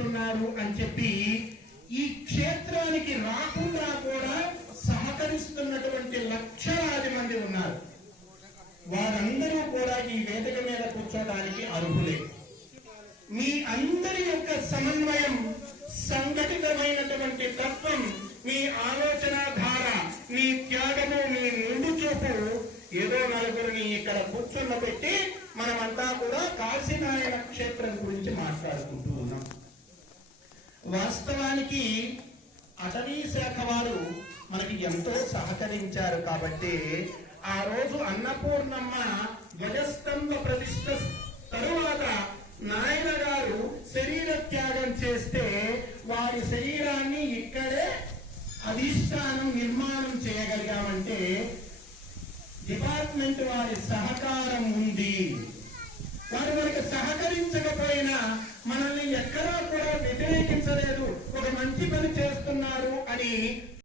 ఉన్నారు అని చెప్పి ఈ క్షేత్రానికి రాకుండా కూడా సహకరిస్తున్నటువంటి లక్షలాది మంది ఉన్నారు. వారందరూ కూడా ఈ వేదిక మీద కూర్చోడానికి అర్హులే. మీ అందరి యొక్క సమన్వయం సంఘటితమైనటువంటి తత్వం మీ ఆలోచన ధార మీ త్యాగము మీ ముందు చూపు ఏదో నలుగురిని ఇక్కడ కూర్చున్న కాశీనారాయణ క్షేత్రం గురించి మాట్లాడుకుంటూ ఉన్నాం. వాస్తవానికి అటవీ శాఖ వారు మనకి ఎంతో సహకరించారు కాబట్టి ఆ రోజు అన్నపూర్ణమ్మ గజస్తంభ ప్రతిష్ట తరువాత నాయన గారు శరీర త్యాగం చేస్తే వారి శరీరాన్ని ఇక్కడే అధిష్టానం నిర్మాణం చేయగలిగామంటే డిపార్ట్మెంట్ వారి సహకారం మనకి మనల్ని ఎక్కడా కూడా వ్యతిరేకించలేదు. ఒక మంచి పని చేస్తున్నారు అని